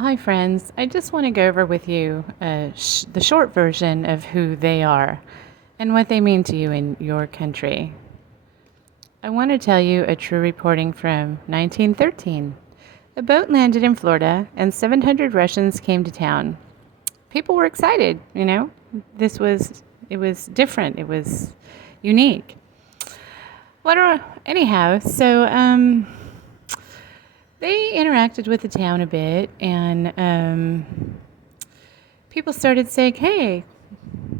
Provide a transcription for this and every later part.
Hi, friends. I just want to go over with you the short version of who they are and what they mean to you in your country. I want to tell you a true reporting from 1913. A boat landed in Florida and 700 Russians came to town. People were excited, you know. It was different. It was unique. Anyhow, they interacted with the town a bit, and people started saying, "Hey,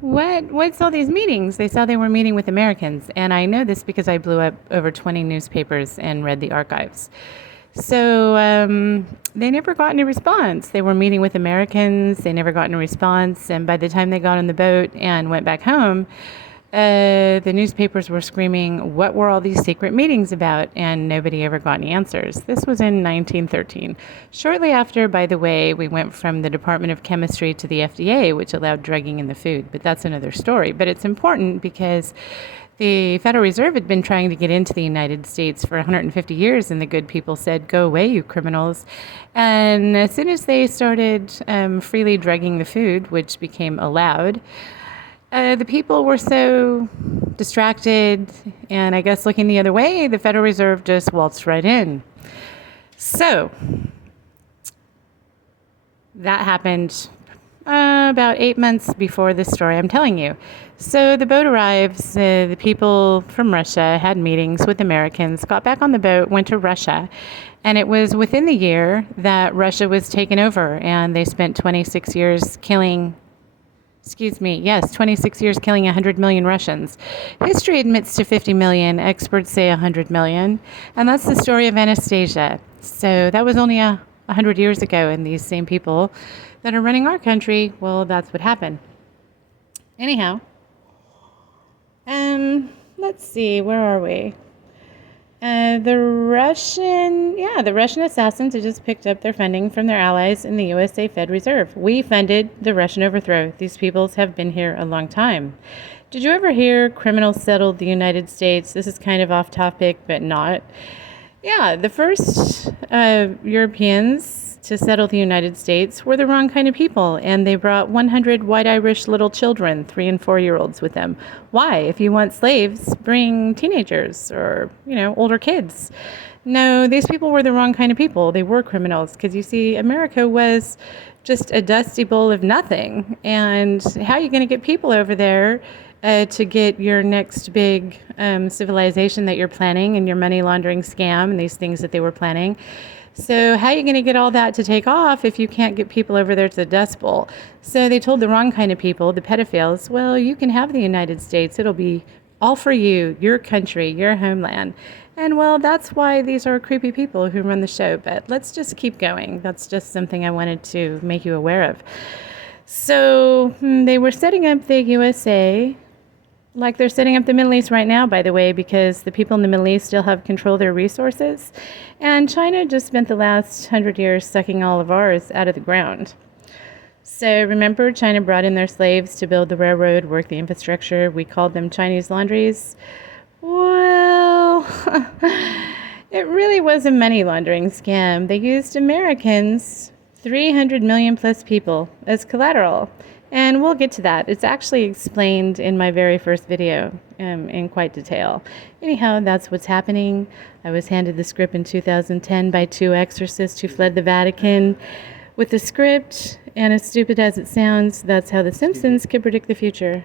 what's all these meetings?" They saw they were meeting with Americans, and I know this because I blew up over 20 newspapers and read the archives. They never got any response. They were meeting with Americans. They never got any response, and by the time they got on the boat and went back home, the newspapers were screaming, "What were all these secret meetings about?" And nobody ever got any answers. This was in 1913. Shortly after, by the way, we went from the Department of Chemistry to the FDA, which allowed drugging in the food. But that's another story. But it's important because the Federal Reserve had been trying to get into the United States for 150 years, and the good people said, "Go away, you criminals." And as soon as they started freely drugging the food, which became allowed, the people were so distracted and I guess looking the other way, the Federal Reserve just waltzed right in. So that happened about 8 months before this story I'm telling you. So the boat arrives, the people from Russia had meetings with Americans, got back on the boat, went to Russia, and it was within the year that Russia was taken over, and they spent 26 years killing 26 years killing 100 million Russians. History admits to 50 million, experts say 100 million, and that's the story of Anastasia. So that was only 100 years ago, and these same people that are running our country, well, that's what happened. Anyhow, let's see, where are we? The Russian assassins had just picked up their funding from their allies in the USA Fed Reserve. We funded the Russian overthrow. These peoples have been here a long time. Did you ever hear criminals settled the United States? This is kind of off topic, but not. Yeah, the first Europeans to settle the United States were the wrong kind of people, and they brought 100 white Irish little children, 3 and 4-year-olds with them. Why? If you want slaves, bring teenagers or, older kids. No, these people were the wrong kind of people. They were criminals because, you see, America was just a dusty bowl of nothing. And how are you going to get people over there to get your next big civilization that you're planning and your money laundering scam and these things that they were planning? So how are you going to get all that to take off if you can't get people over there to the Dust Bowl? So they told the wrong kind of people, the pedophiles, well, you can have the United States. It'll be all for you, your country, your homeland. And well, that's why these are creepy people who run the show. But let's just keep going. That's just something I wanted to make you aware of. So they were setting up the USA like they're setting up the Middle East right now, by the way, because the people in the Middle East still have control of their resources. And China just spent the last 100 years sucking all of ours out of the ground. So remember, China brought in their slaves to build the railroad, work the infrastructure. We called them Chinese laundries. Well, it really was a money laundering scam. They used Americans, 300 million plus people, as collateral. And we'll get to that. It's actually explained in my very first video in quite detail. Anyhow, that's what's happening. I was handed the script in 2010 by 2 exorcists who fled the Vatican with the script, and as stupid as it sounds, that's how The Simpsons could predict the future.